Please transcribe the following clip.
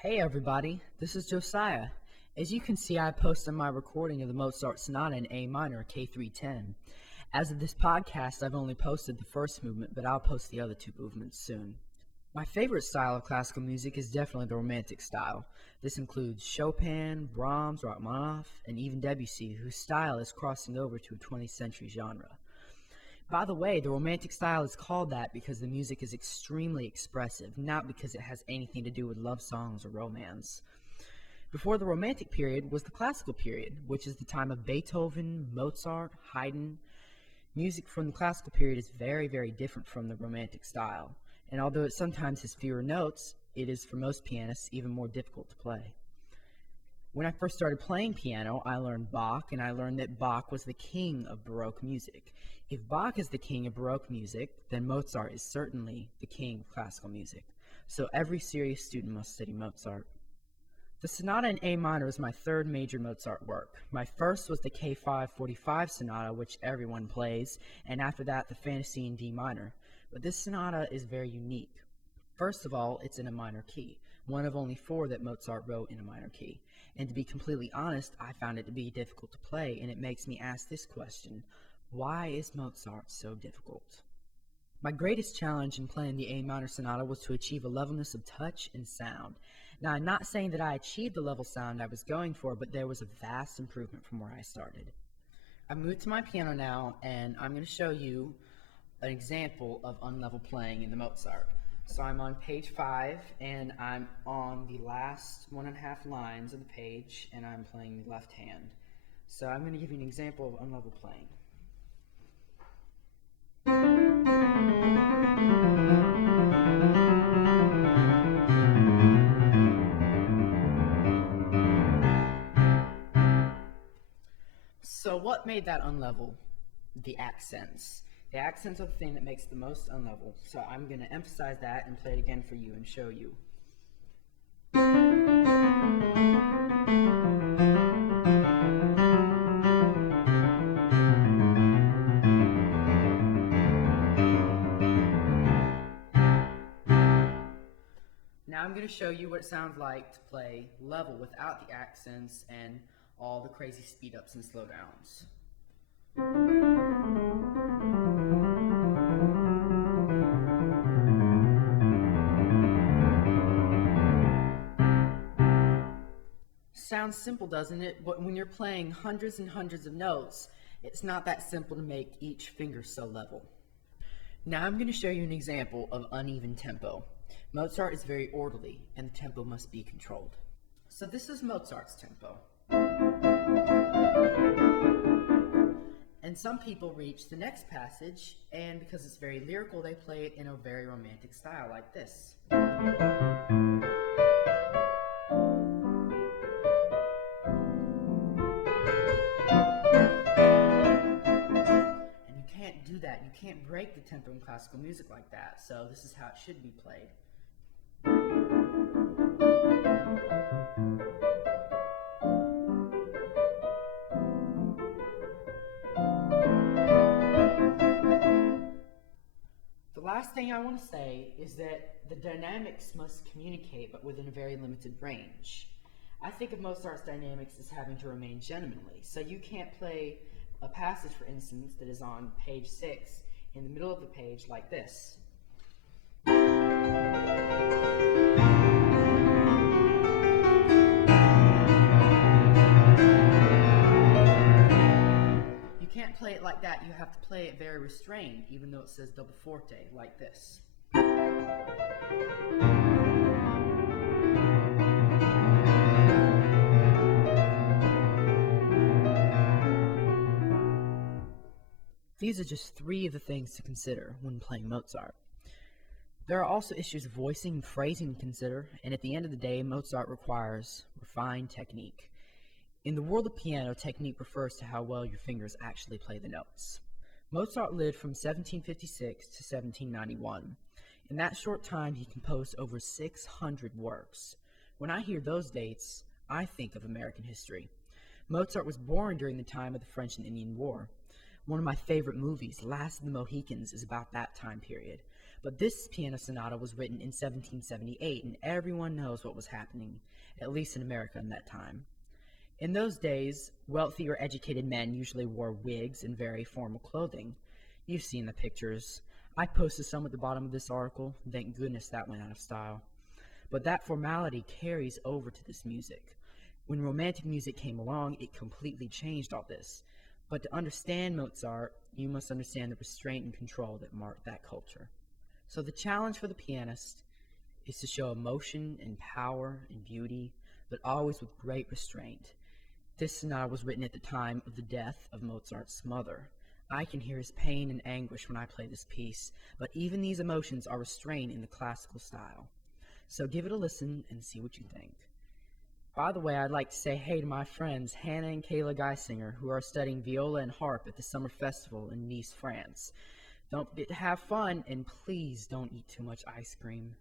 Hey everybody, this is Josiah. As you can see, I posted my recording of the Mozart Sonata in A minor, K310. As of this podcast, I've only posted the first movement, but I'll post the other two movements soon. My favorite style of classical music is definitely the Romantic style. This includes Chopin, Brahms, Rachmaninoff, and even Debussy, whose style is crossing over to a 20th century genre. By the way, the Romantic style is called that because the music is extremely expressive, not because it has anything to do with love songs or romance. Before the Romantic period was the Classical period, which is the time of Beethoven, Mozart, Haydn. Music from the Classical period is very, very different from the Romantic style, and although it sometimes has fewer notes, it is for most pianists even more difficult to play. When I first started playing piano, I learned Bach, and I learned that Bach was the king of Baroque music. If Bach is the king of Baroque music, then Mozart is certainly the king of classical music. So every serious student must study Mozart. The Sonata in A minor is my third major Mozart work. My first was the K545 Sonata, which everyone plays, and after that the Fantasy in D minor. But this sonata is very unique. First of all, it's in a minor key, one of only 4 that Mozart wrote in a minor key. And to be completely honest, I found it to be difficult to play, and it makes me ask this question: why is Mozart so difficult? My greatest challenge in playing the A minor sonata was to achieve a levelness of touch and sound. Now, I'm not saying that I achieved the level sound I was going for, but there was a vast improvement from where I started. I moved to my piano now, and I'm going to show you an example of unlevel playing in the Mozart. So I'm on page 5, and I'm on the last 1.5 lines of the page, and I'm playing the left hand. So I'm going to give you an example of unlevel playing. So what made that unlevel? The accents. The accents are the thing that makes the most unlevel. So I'm going to emphasize that and play it again for you and show you. Now I'm going to show you what it sounds like to play level without the accents and all the crazy speed ups and slowdowns. Sounds simple, doesn't it? But when you're playing hundreds and hundreds of notes, it's not that simple to make each finger so level. Now I'm going to show you an example of uneven tempo. Mozart is very orderly, and the tempo must be controlled. So this is Mozart's tempo. And some people reach the next passage, and because it's very lyrical, they play it in a very romantic style like this. Do that. You can't break the tempo in classical music like that, so this is how it should be played. The last thing I want to say is that the dynamics must communicate, but within a very limited range. I think of Mozart's dynamics as having to remain gentlemanly, so you can't play a passage, for instance, that is on page 6 in the middle of the page like this. You can't play it like that. You have to play it very restrained, even though it says double forte, like this. These are just 3 of the things to consider when playing Mozart. There are also issues of voicing and phrasing to consider, and at the end of the day, Mozart requires refined technique. In the world of piano, technique refers to how well your fingers actually play the notes. Mozart lived from 1756 to 1791. In that short time, he composed over 600 works. When I hear those dates, I think of American history. Mozart was born during the time of the French and Indian War. One of my favorite movies, Last of the Mohicans, is about that time period. But this piano sonata was written in 1778, and everyone knows what was happening, at least in America in that time. In those days, wealthy or educated men usually wore wigs and very formal clothing. You've seen the pictures. I posted some at the bottom of this article. Thank goodness that went out of style. But that formality carries over to this music. When Romantic music came along, it completely changed all this. But to understand Mozart, you must understand the restraint and control that marked that culture. So the challenge for the pianist is to show emotion and power and beauty, but always with great restraint. This sonata was written at the time of the death of Mozart's mother. I can hear his pain and anguish when I play this piece, but even these emotions are restrained in the classical style. So give it a listen and see what you think. By the way, I'd like to say hey to my friends Hannah and Kayla Geisinger, who are studying viola and harp at the Summer Festival in Nice, France. Don't forget to have fun, and please don't eat too much ice cream.